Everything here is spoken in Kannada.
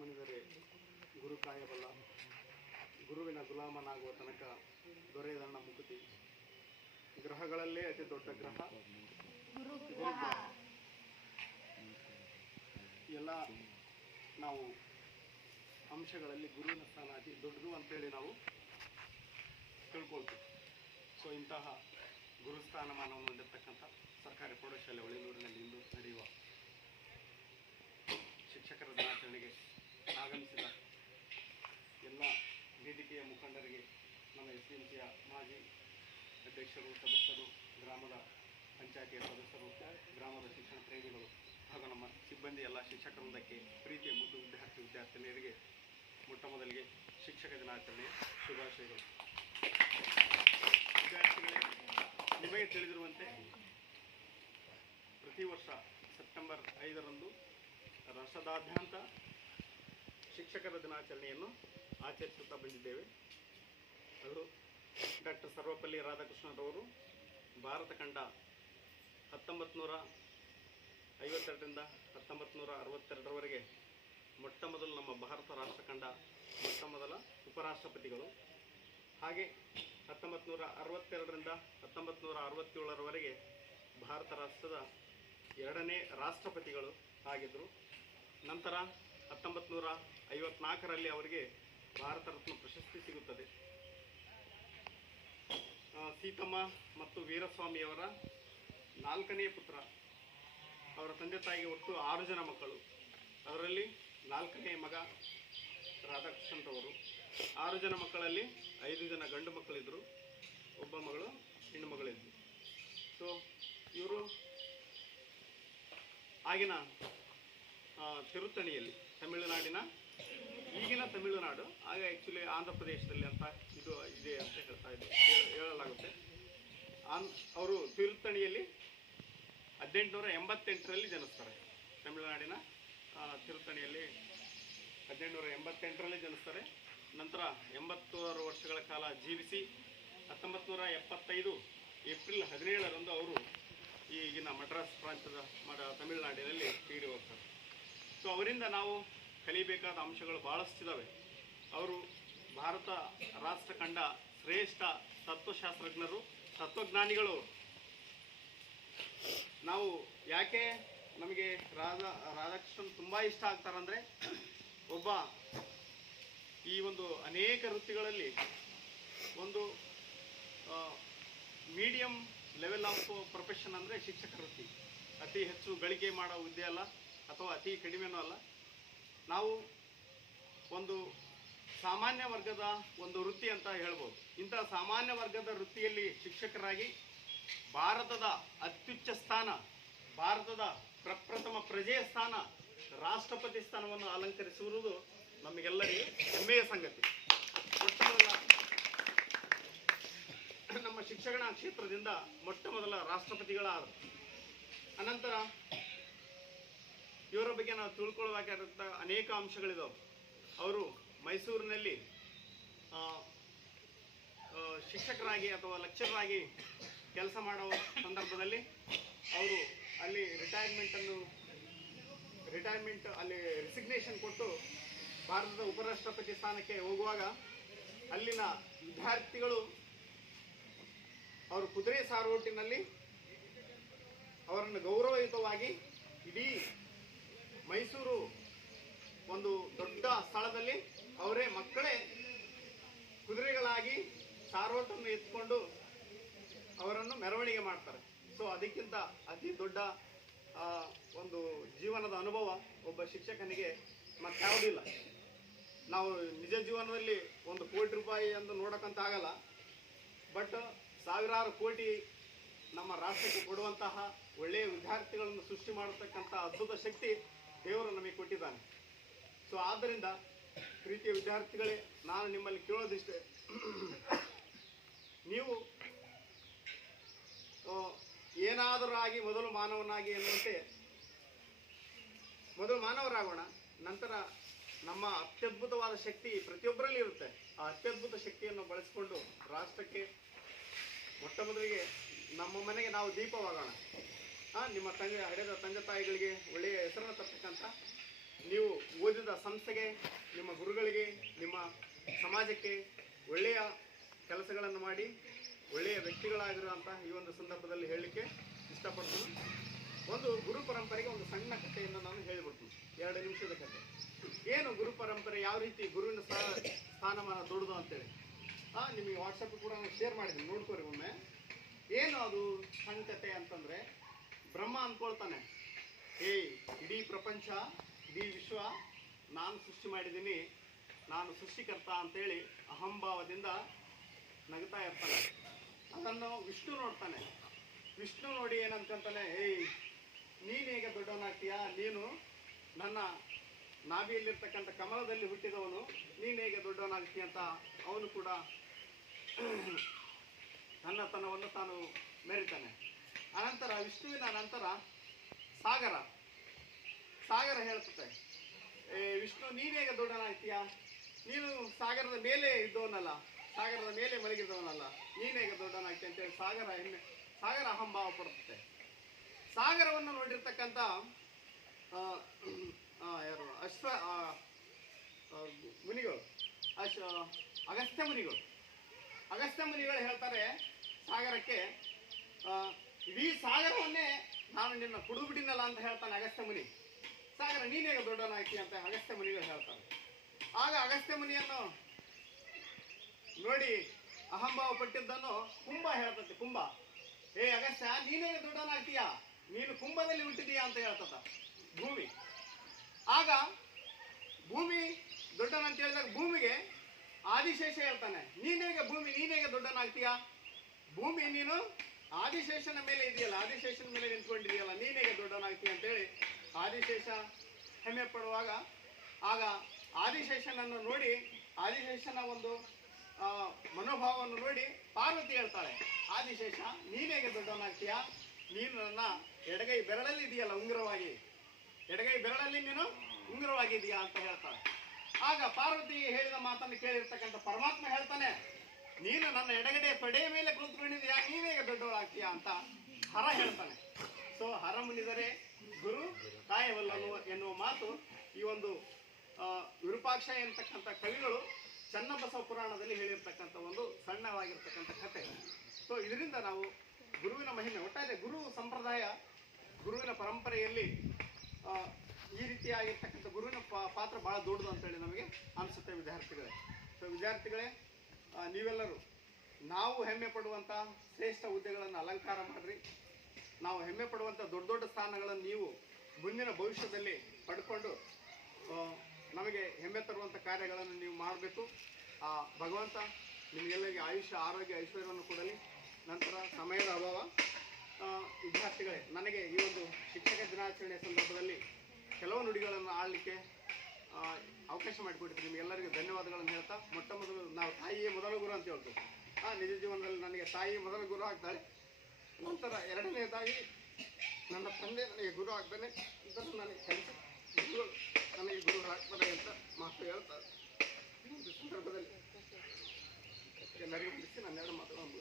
ಗುಲಾಮನಿದರೆ ಗುರು ಕಾಯಬಲ್ಲ, ಗುರುವಿನ ಗುಲಾಮನಾಗುವ ತನಕ ದೊರೆಯದಣ್ಣ ಮುಕುತಿ. ಗ್ರಹಗಳಲ್ಲೇ ಅತಿ ದೊಡ್ಡ ಗ್ರಹ ಗುರುಗ್ರಹ. ಎಲ್ಲ ನಾವು ಅಂಶಗಳಲ್ಲಿ ಗುರುವಿನ ಸ್ಥಾನ ಅತಿ ದೊಡ್ಡದು ಅಂತೇಳಿ ನಾವು ತಿಳ್ಕೊಳ್ತೀವಿ. ಸೊ ಇಂತಹ ಗುರುಸ್ಥಾನಮಾನವನ್ನು ಹೊಂದಿರತಕ್ಕಂಥ ಸರ್ಕಾರಿ ಪ್ರೌಢಶಾಲೆ ಹೊಳೆನೂರಿನಲ್ಲಿ ಇಂದು ನಡೆಯುವ ಶಿಕ್ಷಕರ ದಿನಾಚರಣೆಗೆ ಆಗಮಿಸಿದ ಎಲ್ಲ ವೇದಿಕೆಯ ಮುಖಂಡರಿಗೆ, ನಮ್ಮ SDMCಯ ಮಾಜಿ ಅಧ್ಯಕ್ಷರು, ಸದಸ್ಯರು, ಗ್ರಾಮದ ಪಂಚಾಯತಿಯ ಸದಸ್ಯರು, ಗ್ರಾಮದ ಶಿಕ್ಷಣ ಪ್ರೇಮಿಗಳು ಹಾಗೂ ನಮ್ಮ ಸಿಬ್ಬಂದಿ ಎಲ್ಲ ಶಿಕ್ಷಕ ವೃಂದಕ್ಕೆ, ಪ್ರೀತಿಯ ಮುದ್ದು ವಿದ್ಯಾರ್ಥಿನಿಯರಿಗೆ ಮೊಟ್ಟ ಮೊದಲಿಗೆ ಶಿಕ್ಷಕ ದಿನಾಚರಣೆಯ ಶುಭಾಶಯಗಳು. ವಿದ್ಯಾರ್ಥಿಗಳೇ, ನಿಮಗೆ ತಿಳಿದಿರುವಂತೆ ಪ್ರತಿ ವರ್ಷ ಸೆಪ್ಟೆಂಬರ್ 5ರಂದು ರಾಷ್ಟ್ರದಾದ್ಯಂತ ಶಿಕ್ಷಕರ ದಿನಾಚರಣೆಯನ್ನು ಆಚರಿಸುತ್ತಾ ಬಂದಿದ್ದೇವೆ. ಅದು ಡಾಕ್ಟರ್ ಸರ್ವಪಲ್ಲಿ ರಾಧಾಕೃಷ್ಣರವರು ಭಾರತ ಕಂಡ 1952ರಿಂದ 1962ರವರೆಗೆ ಮೊಟ್ಟ ಮೊದಲು ನಮ್ಮ ಭಾರತ ರಾಷ್ಟ್ರ ಕಂಡ ಮೊಟ್ಟ ಮೊದಲ ಉಪರಾಷ್ಟ್ರಪತಿಗಳು. ಹಾಗೆ 1962ರಿಂದ 1967ರವರೆಗೆ ಭಾರತ ರಾಷ್ಟ್ರದ 2ನೇ ರಾಷ್ಟ್ರಪತಿಗಳು ಆಗಿದ್ದರು. ನಂತರ 1954ರಲ್ಲಿ ಅವರಿಗೆ ಭಾರತ ರತ್ನ ಪ್ರಶಸ್ತಿ ಸಿಗುತ್ತದೆ. ಸೀತಮ್ಮ ಮತ್ತು ವೀರಸ್ವಾಮಿಯವರ 4ನೇ ಪುತ್ರ. ಅವರ ತಂದೆ ತಾಯಿಗೆ ಒಟ್ಟು 6 ಜನ ಮಕ್ಕಳು. ಅದರಲ್ಲಿ 4ನೇ ಮಗ ರಾಧಾಕೃಷ್ಣರವರು. 6 ಜನ ಮಕ್ಕಳಲ್ಲಿ 5 ಜನ ಗಂಡು ಮಕ್ಕಳಿದ್ದರು, ಒಬ್ಬ ಮಗಳು ಹೆಣ್ಣು ಮಗಳಿದ್ದರು. ಸೊ ಇವರು ಆಗಿನ ತಿರುತ್ತಣಿಯಲ್ಲಿ, ತಮಿಳುನಾಡಿನ ಈಗಿನ ತಮಿಳುನಾಡು, ಆಗ ಆ್ಯಕ್ಚುಲಿ ಆಂಧ್ರ ಪ್ರದೇಶದಲ್ಲಿ ಅಂತ ಇದು ಇದೆ ಅಂತ ಹೇಳಲಾಗುತ್ತೆ. ಅವರು ತಿರುತ್ತಣಿಯಲ್ಲಿ 1888ರಲ್ಲಿ ಜನಿಸ್ತಾರೆ. ತಮಿಳುನಾಡಿನ ತಿರುತ್ತಣಿಯಲ್ಲಿ 1888ರಲ್ಲಿ ಜನಿಸ್ತಾರೆ. ನಂತರ 86 ವರ್ಷಗಳ ಕಾಲ ಜೀವಿಸಿ 1975 ಏಪ್ರಿಲ್ 17ರಂದು ಅವರು ಈಗಿನ ಮಡ್ರಾಸ್ ಪ್ರಾಂತ್ಯದ ತಮಿಳುನಾಡಿನಲ್ಲಿ ತೀರಿ ಹೋಗ್ತಾರೆ. ಸೊ ಅವರಿಂದ ನಾವು ಕಲಿಬೇಕಾದ ಅಂಶಗಳು ಭಾಳಷ್ಟಿದ್ದಾವೆ. ಅವರು ಭಾರತ ರಾಷ್ಟ್ರ ಕಂಡ ಶ್ರೇಷ್ಠ ತತ್ವಶಾಸ್ತ್ರಜ್ಞರು, ತತ್ವಜ್ಞಾನಿಗಳು. ನಾವು ಯಾಕೆ ನಮಗೆ ರಾಧಾಕೃಷ್ಣನ್ ತುಂಬ ಇಷ್ಟ ಆಗ್ತಾರಂದರೆ, ಒಬ್ಬ ಈ ಒಂದು ಅನೇಕ ವೃತ್ತಿಗಳಲ್ಲಿ ಒಂದು ಮೀಡಿಯಂ ಲೆವೆಲ್ ಆಫ್ ಪ್ರೊಫೆಷನ್ ಅಂದರೆ ಶಿಕ್ಷಕ ವೃತ್ತಿ. ಅತಿ ಹೆಚ್ಚು ಗಳಿಕೆ ಮಾಡೋ ಹುದ್ದೆ ಅಲ್ಲ, ಅಥವಾ ಅತಿ ಕಡಿಮೆನೂ ಅಲ್ಲ. ನಾವು ಒಂದು ಸಾಮಾನ್ಯ ವರ್ಗದ ಒಂದು ವೃತ್ತಿ ಅಂತ ಹೇಳ್ಬೋದು. ಇಂಥ ಸಾಮಾನ್ಯ ವರ್ಗದ ವೃತ್ತಿಯಲ್ಲಿ ಶಿಕ್ಷಕರಾಗಿ ಭಾರತದ ಅತ್ಯುಚ್ಚ ಸ್ಥಾನ, ಭಾರತದ ಪ್ರಪ್ರಥಮ ಪ್ರಜೆಯ ಸ್ಥಾನ, ರಾಷ್ಟ್ರಪತಿ ಸ್ಥಾನವನ್ನು ಅಲಂಕರಿಸುವುದು ನಮಗೆಲ್ಲರಿಗೂ ಹೆಮ್ಮೆಯ ಸಂಗತಿ. ನಮ್ಮ ಶಿಕ್ಷಣ ಕ್ಷೇತ್ರದಿಂದ ಮೊಟ್ಟ ಮೊದಲ ರಾಷ್ಟ್ರಪತಿಗಳಾದರು. ಅನಂತರ ಇವರ ಬಗ್ಗೆ ನಾವು ತಿಳ್ಕೊಳ್ಳಬೇಕಾದಂಥ ಅನೇಕ ಅಂಶಗಳಿದಾವೆ. ಅವರು ಮೈಸೂರಿನಲ್ಲಿ ಶಿಕ್ಷಕರಾಗಿ ಅಥವಾ ಲೆಕ್ಚರರ್ ಕೆಲಸ ಮಾಡೋ ಸಂದರ್ಭದಲ್ಲಿ ಅವರು ಅಲ್ಲಿ ಅಲ್ಲಿ ರಿಸಿಗ್ನೇಷನ್ ಕೊಟ್ಟು ಭಾರತದ ಉಪರಾಷ್ಟ್ರಪತಿ ಸ್ಥಾನಕ್ಕೆ ಹೋಗುವಾಗ ಅಲ್ಲಿನ ವಿದ್ಯಾರ್ಥಿಗಳು ಅವರು ಕುದುರೆ ಸಾರೋಟಿನಲ್ಲಿ ಅವರನ್ನು ಗೌರವಯುತವಾಗಿ ಇಡೀ ಮೈಸೂರು ಒಂದು ದೊಡ್ಡ ಸ್ಥಳದಲ್ಲಿ ಅವರೇ ಮಕ್ಕಳೇ ಕುದುರೆಗಳಾಗಿ ಸಾರೋಟನ್ನು ಎತ್ಕೊಂಡು ಅವರನ್ನು ಮೆರವಣಿಗೆ ಮಾಡ್ತಾರೆ. ಸೊ ಅದಕ್ಕಿಂತ ಅತಿ ದೊಡ್ಡ ಒಂದು ಜೀವನದ ಅನುಭವ ಒಬ್ಬ ಶಿಕ್ಷಕನಿಗೆ ಮತ್ತಾವುದಿಲ್ಲ. ನಾವು ನಿಜ ಜೀವನದಲ್ಲಿ 1 ಕೋಟಿ ರೂಪಾಯಿ ಎಂದು ನೋಡೋಕ್ಕಂತ ಆಗಲ್ಲ, ಬಟ್ ಸಾವಿರಾರು ಕೋಟಿ ನಮ್ಮ ರಾಷ್ಟ್ರಕ್ಕೆ ಕೊಡುವಂತಹ ಒಳ್ಳೆಯ ವಿದ್ಯಾರ್ಥಿಗಳನ್ನು ಸೃಷ್ಟಿ ಮಾಡತಕ್ಕಂಥ ಅದ್ಭುತ ಶಕ್ತಿ ದೇವರು ನಮಗೆ ಕೊಟ್ಟಿದ್ದಾನೆ. ಸೊ ಆದ್ದರಿಂದ ಪ್ರೀತಿಯ ವಿದ್ಯಾರ್ಥಿಗಳೇ, ನಾನು ನಿಮ್ಮಲ್ಲಿ ಕೇಳೋದಿಷ್ಟೇ, ನೀವು ಏನಾದರೂ ಆಗಿ ಮೊದಲು ಮಾನವನಾಗಿ ಎನ್ನುವಂತೆ ಮೊದಲು ಮಾನವರಾಗೋಣ. ನಂತರ ನಮ್ಮ ಅತ್ಯದ್ಭುತವಾದ ಶಕ್ತಿ ಪ್ರತಿಯೊಬ್ಬರಲ್ಲಿ ಇರುತ್ತೆ. ಆ ಅತ್ಯದ್ಭುತ ಶಕ್ತಿಯನ್ನು ಬಳಸಿಕೊಂಡು ರಾಷ್ಟ್ರಕ್ಕೆ ಮೊಟ್ಟ ಮೊದಲಿಗೆ ನಮ್ಮ ಮನೆಗೆ ನಾವು ದೀಪವಾಗೋಣ. ನಿಮ್ಮ ಹಳೆದ ತಂದೆ ತಾಯಿಗಳಿಗೆ ಒಳ್ಳೆಯ ಹೆಸರನ್ನು ತರ್ತಕ್ಕಂಥ ನೀವು ಓದಿದ ಸಂಸ್ಥೆಗೆ, ನಿಮ್ಮ ಗುರುಗಳಿಗೆ, ನಿಮ್ಮ ಸಮಾಜಕ್ಕೆ ಒಳ್ಳೆಯ ಕೆಲಸಗಳನ್ನು ಮಾಡಿ ಒಳ್ಳೆಯ ವ್ಯಕ್ತಿಗಳಾಗಿರುವಂಥ ಈ ಒಂದು ಸಂದರ್ಭದಲ್ಲಿ ಹೇಳಲಿಕ್ಕೆ ಇಷ್ಟಪಡ್ತೀನಿ. ಒಂದು ಗುರು ಪರಂಪರೆಗೆ ಒಂದು ಸಣ್ಣ ಕಥೆಯನ್ನು ನಾನು ಹೇಳಿಬಿಡ್ತೀನಿ, 2 ನಿಮಿಷದ ಕಥೆ. ಏನು ಗುರು ಪರಂಪರೆ, ಯಾವ ರೀತಿ ಗುರುವಿನ ಸ್ಥಾನಮಾನ ದೊಡ್ಡದು ಅಂತೇಳಿ ನಿಮಗೆ ವಾಟ್ಸಪ್ ಕೂಡ ನಾನು ಶೇರ್ ಮಾಡಿದ್ದೀನಿ, ನೋಡ್ಕೋರಿ ಒಮ್ಮೆ. ಏನು ಅದು ಸಣ್ಣ ಕಥೆ ಅಂತಂದರೆ, ಬ್ರಹ್ಮ ಅಂದ್ಕೊಳ್ತಾನೆ, ಇಡೀ ಪ್ರಪಂಚ, ಇಡೀ ವಿಶ್ವ ನಾನು ಸೃಷ್ಟಿ ಮಾಡಿದ್ದೀನಿ, ನಾನು ಸೃಷ್ಟಿಕರ್ತ ಅಂತೇಳಿ ಅಹಂಭಾವದಿಂದ ನಗ್ತಾ ಇರ್ತಾನೆ. ಅದನ್ನು ವಿಷ್ಣು ನೋಡ್ತಾನೆ. ವಿಷ್ಣು ನೋಡಿ ಏನಂತಾನೆ, ನೀನು ಹೇಗೆ ದೊಡ್ಡವನಾಗ್ತೀಯಾ, ನೀನು ನನ್ನ ನಾಭಿಯಲ್ಲಿರ್ತಕ್ಕಂಥ ಕಮಲದಲ್ಲಿ ಹುಟ್ಟಿದವನು, ನೀನು ಹೇಗೆ ದೊಡ್ಡವನಾಗ್ತೀಯ ಅಂತ ಅವನು ಕೂಡ ನನ್ನತನವನ್ನು ತಾನು ಮೆರಿತಾನೆ. ಅನಂತರ ವಿಷ್ಣುವಿನ ನಂತರ ಸಾಗರ ಹೇಳ್ತದೆ, ವಿಷ್ಣು ನೀನು ಹೇಗೆ ದೊಡ್ಡವನಾಗ್ತೀಯ, ನೀನು ಸಾಗರದ ಮೇಲೆ ಇದ್ದವನಲ್ಲ, ಸಾಗರದ ಮೇಲೆ ಮಲಗಿದ್ದವನಲ್ಲ, ನೀನು ಹೇಗೆ ದೊಡ್ಡವನಾಗ್ತೀಯ ಅಂತೇಳಿ ಸಾಗರ ಅಹಂಭಾವ ಪಡುತ್ತೆ. ಸಾಗರವನ್ನು ನೋಡಿರ್ತಕ್ಕಂಥ ಯಾರು ಮುನಿಗಳು, ಅಗಸ್ತ್ಯ ಮುನಿಗಳು ಹೇಳ್ತಾರೆ ಸಾಗರಕ್ಕೆ, ಇಡೀ ಸಾಗರವನ್ನೇ ನಾನು ನಿನ್ನ ಕುಡಿದು ಬಿಟ್ಟಿನಲ್ಲ ಅಂತ ಹೇಳ್ತಾನೆ ಅಗಸ್ತ್ಯ ಮುನಿ. ಸಾಗರ ನೀನು ಹೇಗೆ ದೊಡ್ಡವನಾಗ್ತೀಯ ಅಂತ ಅಗಸ್ತ್ಯ ಮುನಿಗಳು ಹೇಳ್ತಾರೆ. ಆಗ ಅಗಸ್ತ್ಯ ಮುನಿಯನ್ನು ನೋಡಿ ಅಹಂಭಾವ ಪಟ್ಟಿದ್ದನ್ನು ಕುಂಭ ಹೇಳ್ತದೆ. ಕುಂಭ, ಅಗಸ್ತ್ಯ ನೀನು ಹೇಗೆ ದೊಡ್ಡವನಾಗ್ತೀಯ, ನೀನು ಕುಂಭದಲ್ಲಿ ಹುಟ್ಟಿದೀಯಾ ಅಂತ ಹೇಳ್ತದ ಭೂಮಿ. ಆಗ ಭೂಮಿ ದೊಡ್ಡನಂತ ಹೇಳಿದಾಗ ಭೂಮಿಗೆ ಆದಿಶೇಷ ಹೇಳ್ತಾನೆ, ನೀನು ಹೇಗೆ ದೊಡ್ಡನಾಗ್ತೀಯಾ, ಭೂಮಿ ನೀನು ಆದಿಶೇಷನ ಮೇಲೆ ಇದೆಯಲ್ಲ, ಆದಿಶೇಷನ ಮೇಲೆ ನಿಂತ್ಕೊಂಡಿದೆಯಲ್ಲ, ನೀನು ಹೇಗೆ ದೊಡ್ಡನಾಗ್ತೀಯ ಅಂತೇಳಿ ಆದಿಶೇಷ ಹೆಮ್ಮೆ ಪಡುವಾಗ, ಆಗ ಆದಿಶೇಷನನ್ನು ನೋಡಿ, ಆದಿಶೇಷನ ಒಂದು ಮನೋಭಾವವನ್ನು ನೋಡಿ ಪಾರ್ವತಿ ಹೇಳ್ತಾಳೆ, ಆದಿಶೇಷ ನೀನು ಹೇಗೆ ದೊಡ್ಡವನಾಗ್ತೀಯಾ, ನೀನು ನನ್ನ ಎಡಗೈ ಬೆರಳಲ್ಲಿ ಇದೆಯಲ್ಲ ಉಂಗುರವಾಗಿ, ಎಡಗೈ ಬೆರಳಲ್ಲಿ ನೀನು ಉಂಗುರವಾಗಿದೆಯಾ ಅಂತ ಹೇಳ್ತಾಳೆ. ಆಗ ಪಾರ್ವತಿ ಹೇಳಿದ ಮಾತನ್ನು ಕೇಳಿರ್ತಕ್ಕಂಥ ಪರಮಾತ್ಮ ಹೇಳ್ತಾನೆ, ನೀನು ನನ್ನ ಎಡಗಡೆ ತೊಡೆಯ ಮೇಲೆ ಕೂತ್ಕೊಂಡಿದೀಯಾ, ನೀನು ಹೇಗೆ ದೊಡ್ಡವಳಾಗ್ತೀಯಾ ಅಂತ ಹರ ಹೇಳ್ತಾನೆ. ಸೊ ಹರ ಮುನಿದರೆ ಗುರು ಕಾಯವಲ್ಲನು ಎನ್ನುವ ಮಾತು ಈ ಒಂದು ವಿರೂಪಾಕ್ಷ ಎಂತಕ್ಕಂಥ ಕವಿಗಳು ಚನ್ನಬಸವ ಪುರಾಣದಲ್ಲಿ ಹೇಳಿರ್ತಕ್ಕಂಥ ಒಂದು ಸಣ್ಣವಾಗಿರ್ತಕ್ಕಂಥ ಕಥೆ. ಸೊ ಇದರಿಂದ ನಾವು ಗುರುವಿನ ಮಹಿಮೆ, ಒಟ್ಟಾರೆ ಗುರು ಸಂಪ್ರದಾಯ, ಗುರುವಿನ ಪರಂಪರೆಯಲ್ಲಿ ಈ ರೀತಿಯಾಗಿರ್ತಕ್ಕಂಥ ಗುರುವಿನ ಪಾತ್ರ ಭಾಳ ದೊಡ್ಡದು ಅಂತೇಳಿ ನಮಗೆ ಅನಿಸುತ್ತೆ ವಿದ್ಯಾರ್ಥಿಗಳೇ. ಸೊ ವಿದ್ಯಾರ್ಥಿಗಳೇ, ನೀವೆಲ್ಲರೂ ನಾವು ಹೆಮ್ಮೆ ಪಡುವಂಥ ಶ್ರೇಷ್ಠ ಹುದ್ದೆಗಳನ್ನು ಅಲಂಕಾರ ಮಾಡಿರಿ. ನಾವು ಹೆಮ್ಮೆ ಪಡುವಂಥ ದೊಡ್ಡ ದೊಡ್ಡ ಸ್ಥಾನಗಳನ್ನು ನೀವು ಮುಂದಿನ ಭವಿಷ್ಯದಲ್ಲಿ ಪಡ್ಕೊಂಡು ನಮಗೆ ಹೆಮ್ಮೆ ತರುವಂಥ ಕಾರ್ಯಗಳನ್ನು ನೀವು ಮಾಡಬೇಕು. ಭಗವಂತ ನಿಮಗೆಲ್ಲರಿಗೆ ಆಯುಷ್ಯ, ಆರೋಗ್ಯ, ಐಶ್ವರ್ಯವನ್ನು ಕೊಡಲಿ. ನಂತರ ಸಮಯದ ಅಭಾವ, ವಿದ್ಯಾರ್ಥಿಗಳೇ, ನನಗೆ ಈ ಒಂದು ಶಿಕ್ಷಕ ದಿನಾಚರಣೆಯ ಸಂದರ್ಭದಲ್ಲಿ ಕೆಲವು ನುಡಿಗಳನ್ನು ಆಡಲಿಕ್ಕೆ ಅವಕಾಶ ಮಾಡಿಕೊಟ್ಟಿದ್ದೆ. ನಿಮಗೆಲ್ಲರಿಗೂ ಧನ್ಯವಾದಗಳನ್ನು ಹೇಳ್ತಾ, ಮೊಟ್ಟ ಮೊದಲು ನಾವು ತಾಯಿಯೇ ಮೊದಲ ಗುರು ಅಂತ ಹೇಳ್ತೀವಿ. ನಿಜ ಜೀವನದಲ್ಲಿ ನನಗೆ ತಾಯಿ ಮೊದಲ ಗುರು ಆಗ್ತಾಳೆ. ನಂತರ ಎರಡನೇದಾಗಿ ನನ್ನ ತಂದೆ ನನಗೆ ಗುರು ಆಗ್ತಾನೆ, ಇದನ್ನು ನನಗೆ ಕಲಿಸಿ ಗುರುಗಳು ನನಗೆ ಗುರು ಆಗ್ತಾರೆ ಅಂತ ಮಾತು ಹೇಳ್ತಾರೆ. ಈ ಸಂದರ್ಭದಲ್ಲಿ ಎಲ್ಲರಿಗೂ ಬಿಡಿಸಿ 12 ಮಾತುಗಳನ್ನು